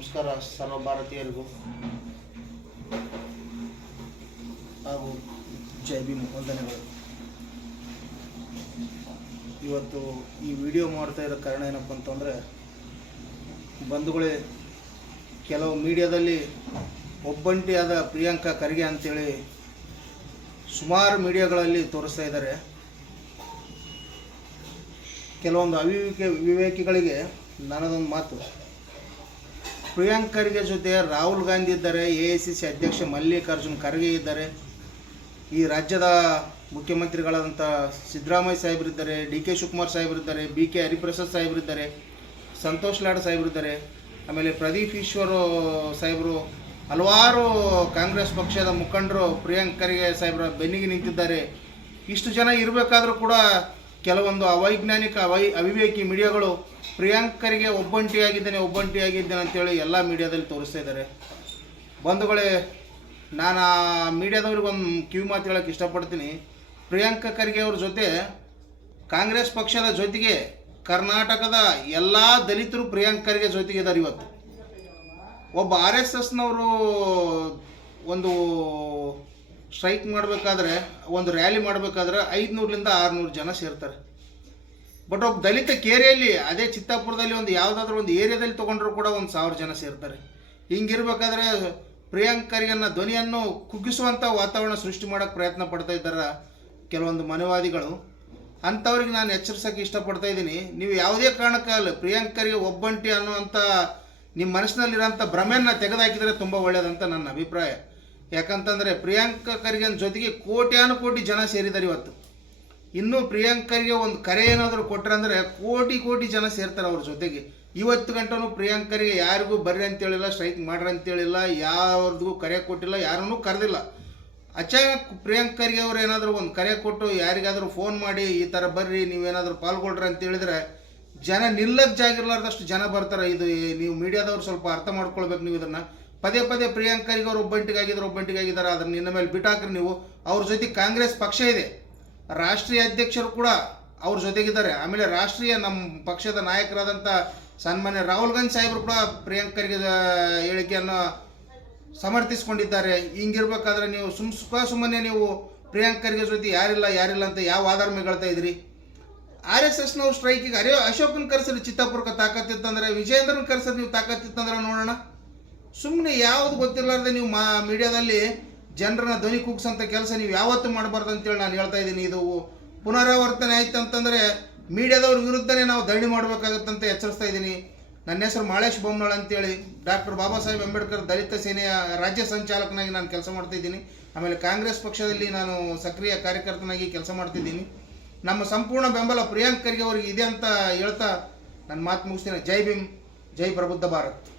ನಮಸ್ಕಾರ ಸರ್ವ ಭಾರತೀಯರಿಗೂ ಹಾಗೂ ಜೈ ಭೀಮ್ ವಂದನೆಗಳು. ಇವತ್ತು ಈ ವಿಡಿಯೋ ಮಾಡ್ತಾ ಇರೋ ಕಾರಣ ಏನಪ್ಪ ಅಂತಂದರೆ, ಬಂಧುಗಳೇ, ಕೆಲವು ಮೀಡಿಯಾದಲ್ಲಿ ಒಬ್ಬಂಟಿಯಾದ ಪ್ರಿಯಾಂಕಾ ಖರ್ಗೆ ಅಂತೇಳಿ ಸುಮಾರು ಮೀಡಿಯಾಗಳಲ್ಲಿ ತೋರಿಸ್ತಾ ಇದ್ದಾರೆ. ಕೆಲವೊಂದು ವಿವೇಕಿಗಳಿಗೆ ನನ್ನದೊಂದು ಮಾತು, ಪ್ರಿಯಾಂಕಾ ಖರ್ಗೆ ಜೊತೆ ರಾಹುಲ್ ಗಾಂಧಿ ಇದ್ದಾರೆ, AICC ಅಧ್ಯಕ್ಷ ಮಲ್ಲಿಕಾರ್ಜುನ್ ಖರ್ಗೆ ಇದ್ದಾರೆ, ಈ ರಾಜ್ಯದ ಮುಖ್ಯಮಂತ್ರಿಗಳಾದಂಥ ಸಿದ್ದರಾಮಯ್ಯ ಸಾಹೇಬರಿದ್ದಾರೆ, DK ಶಿವಕುಮಾರ್ ಸಾಹೇಬರಿದ್ದಾರೆ, BK ಹರಿಪ್ರಸಾದ್ ಸಾಹೇಬರಿದ್ದಾರೆ, ಸಂತೋಷ್ ಲಾಡ್ ಸಾಹೇಬರಿದ್ದಾರೆ, ಆಮೇಲೆ ಪ್ರದೀಪ್ ಈಶ್ವರ್ ಸಾಹೇಬರು, ಹಲವಾರು ಕಾಂಗ್ರೆಸ್ ಪಕ್ಷದ ಮುಖಂಡರು ಪ್ರಿಯಾಂಕಾ ಖರ್ಗೆ ಸಾಹೇಬರ ಬೆನ್ನಿಗೆ ನಿಂತಿದ್ದಾರೆ. ಇಷ್ಟು ಜನ ಇರಬೇಕಾದ್ರೂ ಕೂಡ ಕೆಲವೊಂದು ಅವೈಜ್ಞಾನಿಕ ಅವಿವೇಕಿ ಮೀಡಿಯಾಗಳು ಪ್ರಿಯಾಂಕಾ ಖರ್ಗೆ ಒಬ್ಬಂಟಿಯಾಗಿದ್ದೇನೆ ಅಂತೇಳಿ ಎಲ್ಲ ಮೀಡಿಯಾದಲ್ಲಿ ತೋರಿಸ್ತಾ ಇದ್ದಾರೆ. ಬಂಧುಗಳೇ, ನಾನು ಆ ಮೀಡಿಯಾದವ್ರಿಗೆ ಒಂದು ಕಿವಿ ಮಾತು ಹೇಳೋಕ್ಕೆ ಇಷ್ಟಪಡ್ತೀನಿ. ಪ್ರಿಯಾಂಕಾ ಖರ್ಗೆ ಅವ್ರ ಜೊತೆ ಕಾಂಗ್ರೆಸ್ ಪಕ್ಷದ ಜೊತೆಗೆ ಕರ್ನಾಟಕದ ಎಲ್ಲ ದಲಿತರು ಪ್ರಿಯಾಂಕಾ ಖರ್ಗೆ ಜೊತೆಗೆ ಇದ್ದಾರೆ. ಇವತ್ತು ಒಬ್ಬ RSSನವರು ಒಂದು ಸ್ಟ್ರೈಕ್ ಮಾಡಬೇಕಾದ್ರೆ, ಒಂದು ರ್ಯಾಲಿ ಮಾಡಬೇಕಾದ್ರೆ 500ರಿಂದ 600 ಜನ ಸೇರ್ತಾರೆ. ಬಟ್ ಒಬ್ಬ ದಲಿತ ಕೇರಿಯಲ್ಲಿ, ಅದೇ ಚಿತ್ತಾಪುರದಲ್ಲಿ ಒಂದು ಯಾವುದಾದ್ರೂ ಒಂದು ಏರಿಯಾದಲ್ಲಿ ತೊಗೊಂಡ್ರು ಕೂಡ 1000 ಜನ ಸೇರ್ತಾರೆ. ಹಿಂಗಿರ್ಬೇಕಾದ್ರೆ ಪ್ರಿಯಾಂಕಾ ಖರ್ಗೆನ ಧ್ವನಿಯನ್ನು ಕುಗ್ಗಿಸುವಂಥ ವಾತಾವರಣ ಸೃಷ್ಟಿ ಮಾಡೋಕ್ಕೆ ಪ್ರಯತ್ನ ಪಡ್ತಾ ಇದ್ದಾರೆ ಕೆಲವೊಂದು ಮನವಾದಿಗಳು. ಅಂಥವ್ರಿಗೆ ನಾನು ಎಚ್ಚರಿಸೋಕ್ಕೆ ಇಷ್ಟಪಡ್ತಾ ಇದ್ದೀನಿ. ನೀವು ಯಾವುದೇ ಕಾರಣಕ್ಕಲ್ಲ ಪ್ರಿಯಾಂಕಾ ಖರ್ಗೆ ಒಬ್ಬಂಟಿ ಅನ್ನುವಂಥ ನಿಮ್ಮ ಮನಸ್ಸಿನಲ್ಲಿರೋಂಥ ಭ್ರಮೆಯನ್ನು ತೆಗೆದುಹಾಕಿದರೆ ತುಂಬ ಒಳ್ಳೆಯದಂತ ನನ್ನ ಅಭಿಪ್ರಾಯ. ಯಾಕಂತಂದರೆ ಪ್ರಿಯಾಂಕಾ ಖರ್ಗೆನ ಜೊತೆಗೆ ಕೋಟ್ಯಾನುಕೋಟಿ ಜನ ಸೇರಿದ್ದಾರೆ. ಇವತ್ತು ಇನ್ನೂ ಪ್ರಿಯಾಂಕಾ ಖರ್ಗೆ ಒಂದು ಕರೆ ಏನಾದರೂ ಕೊಟ್ಟರೆ ಅಂದರೆ ಕೋಟಿ ಜನ ಸೇರ್ತಾರೆ ಅವ್ರ ಜೊತೆಗೆ. ಇವತ್ತು ಗಂಟನೂ ಪ್ರಿಯಾಂಕಾ ಖರ್ಗೆ ಯಾರಿಗೂ ಬರ್ರಿ ಅಂತೇಳಿಲ್ಲ, ಸ್ಟ್ರೈಕ್ ಮಾಡ್ರಿ ಅಂತೇಳಿಲ್ಲ, ಯಾವ್ರಿಗೂ ಕರೆ ಕೊಟ್ಟಿಲ್ಲ, ಯಾರನ್ನೂ ಕರೆದಿಲ್ಲ. ಅಚಾನಕ್ ಪ್ರಿಯಾಂಕಾ ಖರ್ಗೆ ಅವರು ಏನಾದರೂ ಒಂದು ಕರೆ ಕೊಟ್ಟು ಯಾರಿಗಾದರೂ ಫೋನ್ ಮಾಡಿ ಈ ಥರ ಬರ್ರಿ, ನೀವೇನಾದರೂ ಪಾಲ್ಗೊಳ್ರಿ ಅಂತ ಹೇಳಿದ್ರೆ ಜನ ನಿಲ್ಲಕ್ಕೆ ಜಾಗಿರ್ಲಾರ್ದಷ್ಟು ಜನ ಬರ್ತಾರೆ. ಇದು ನೀವು ಮೀಡಿಯಾದವ್ರು ಸ್ವಲ್ಪ ಅರ್ಥ ಮಾಡ್ಕೊಳ್ಬೇಕು. ನೀವು ಇದನ್ನು ಪದೇ ಪ್ರಿಯಾಂಕಾ ಖರ್ಗೆ ಅವರು ಒಬ್ಬಂಟಿಗಾಗಿದ್ದಾರೆ, ಅದನ್ನು ನಿನ್ನ ಮೇಲೆ ಬಿಟ್ಟಾಕ್ರಿ ನೀವು. ಅವ್ರ ಜೊತೆಗೆ ಕಾಂಗ್ರೆಸ್ ಪಕ್ಷ ಇದೆ, ರಾಷ್ಟ್ರೀಯ ಅಧ್ಯಕ್ಷರು ಕೂಡ ಅವ್ರ ಜೊತೆಗಿದ್ದಾರೆ. ಆಮೇಲೆ ರಾಷ್ಟ್ರೀಯ ನಮ್ಮ ಪಕ್ಷದ ನಾಯಕರಾದಂಥ ಸನ್ಮಾನ್ಯ ರಾಹುಲ್ ಗಾಂಧಿ ಸಾಹೇಬರು ಕೂಡ ಪ್ರಿಯಾಂಕಾ ಖರ್ಗೆ ಹೇಳಿಕೆಯನ್ನು ಸಮರ್ಥಿಸ್ಕೊಂಡಿದ್ದಾರೆ. ಹಿಂಗಿರ್ಬೇಕಾದ್ರೆ ನೀವು ಸುಮ್ಮನೆ ನೀವು ಪ್ರಿಯಾಂಕಾ ಖರ್ಗೆ ಜೊತೆ ಯಾರಿಲ್ಲ ಅಂತ ಯಾವ ಆಧಾರ ಮೇಲೆ ಹೇಳ್ತಾ ಇದ್ರಿ? RSSನವ್ರು ಸ್ಟ್ರೈಕಿಗೆ ಅಶೋಕನ ಕರೆಸಿದ್ರೆ ಚಿತ್ತಾಪುರಕ್ಕೆ ತಾಕತ್ತಿತ್ತಂದರೆ, ವಿಜಯೇಂದ್ರನ ಕರೆಸಿದ್ರೆ ನೀವು ತಾಕತ್ತಿತ್ತಂದ್ರೆ ನೋಡೋಣ. ಸುಮ್ಮನೆ ಯಾವುದು ಗೊತ್ತಿರಲಾರ್ದೆ ನೀವು ಮೀಡಿಯಾದಲ್ಲಿ ಜನರನ್ನ ಧ್ವನಿ ಕುಗ್ಸಂಥ ಕೆಲಸ ನೀವು ಯಾವತ್ತೂ ಮಾಡಬಾರ್ದು ಅಂತೇಳಿ ನಾನು ಹೇಳ್ತಾ ಇದ್ದೀನಿ. ಇದು ಪುನರಾವರ್ತನೆ ಆಯ್ತು ಅಂತಂದರೆ ಮೀಡಿಯಾದವ್ರ ವಿರುದ್ಧನೇ ನಾವು ಧರಣಿ ಮಾಡಬೇಕಾಗತ್ತಂತ ಎಚ್ಚರಿಸ್ತಾ ಇದ್ದೀನಿ. ನನ್ನ ಹೆಸರು ಮಾಳೇಶ್ ಬೊಮ್ಮನಾಳ್ ಅಂತೇಳಿ, ಡಾಕ್ಟರ್ ಬಾಬಾ ಸಾಹೇಬ್ ಅಂಬೇಡ್ಕರ್ ದಲಿತ ಸೇನೆಯ ರಾಜ್ಯ ಸಂಚಾಲಕನಾಗಿ ನಾನು ಕೆಲಸ ಮಾಡ್ತಿದ್ದೀನಿ. ಆಮೇಲೆ ಕಾಂಗ್ರೆಸ್ ಪಕ್ಷದಲ್ಲಿ ನಾನು ಸಕ್ರಿಯ ಕಾರ್ಯಕರ್ತನಾಗಿ ಕೆಲಸ ಮಾಡ್ತಿದ್ದೀನಿ. ನಮ್ಮ ಸಂಪೂರ್ಣ ಬೆಂಬಲ ಪ್ರಿಯಾಂಕಾ ಖರ್ಗೆ ಅವರಿಗೆ ಇದೆ ಅಂತ ಹೇಳ್ತಾ ನನ್ನ ಮಾತು ಮುಗಿಸ್ತೀನಿ. ಜೈ ಭೀಮ್, ಜೈ ಪ್ರಬುದ್ಧ ಭಾರತ್.